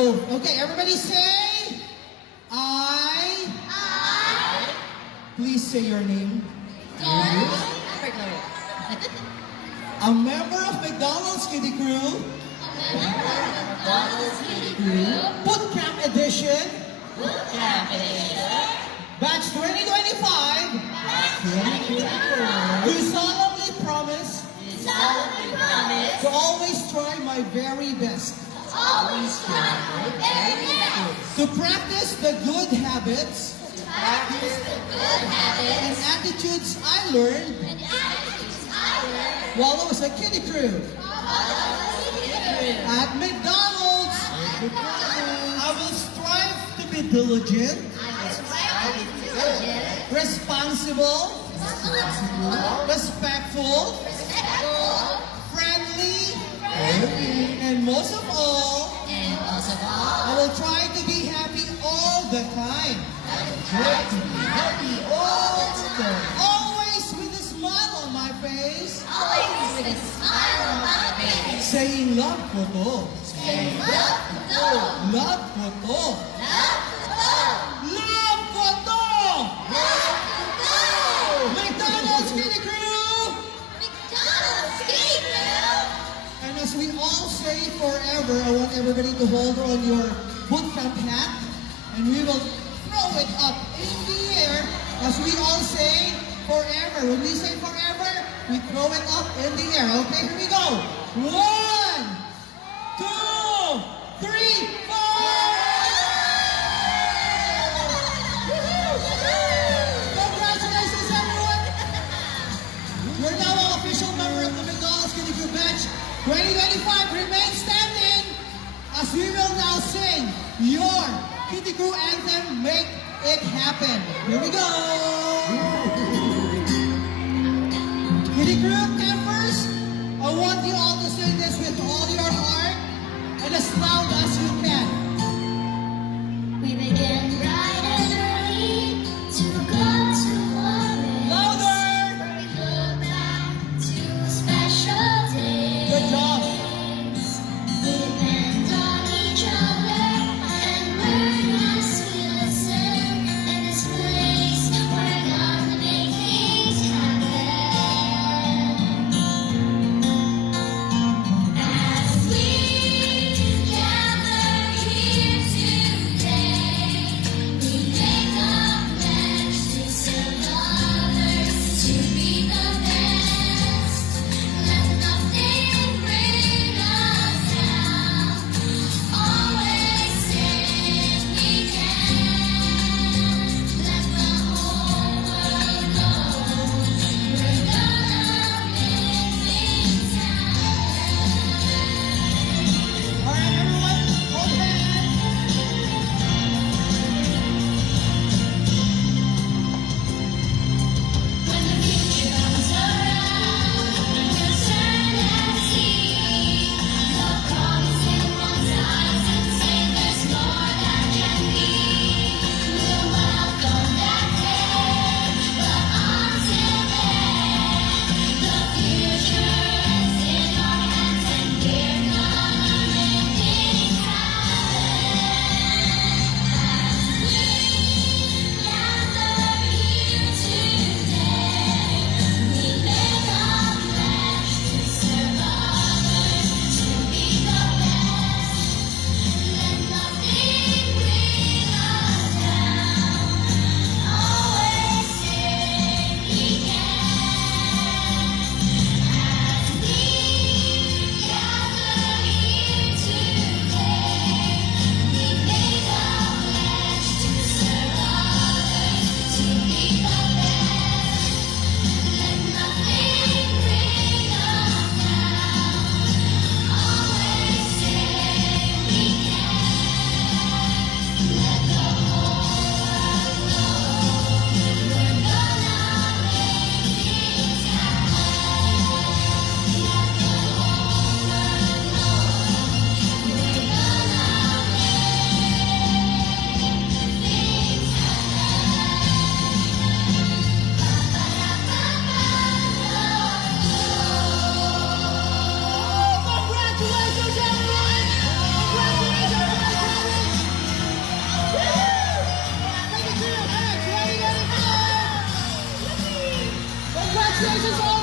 Oh, okay, everybody say, I. Please say your name. A member of McDonald's Kiddie Crew, Bootcamp Edition, Batch 2025, do solemnly promise to always try my very best to practice the good habits and attitudes I learned while I was a kiddie crew at McDonald's. I will strive to be diligent, responsible, respectful, friendly, and most of all, I will try to be happy all the time. Always with a smile on my face. Saying love ko to. Love ko to. Love ko to! McDonald's Kiddie Crew! And as we all say forever, I want everybody to hold on your bootcamp hat and we will throw it up in the air as we all say forever. When we say forever, we throw it up in the air. Okay, here we go. 1, 2, 3, 4! Congratulations, everyone! You're now an official member of the McDonald's Kiddie Crew Batch 2025. Remain standing as we will now sing your Kiddie Crew anthem, Make It Happen. Here we go! Kiddie Crew campers, I want you all to sing this with all your heart and as loud as you can. We begin bright and early to go to college. Louder! Where we look back to special days. Good job. We depend on each other and learn as we listen. In this place, we're gonna make things happen. As we gather here today, Congratulations all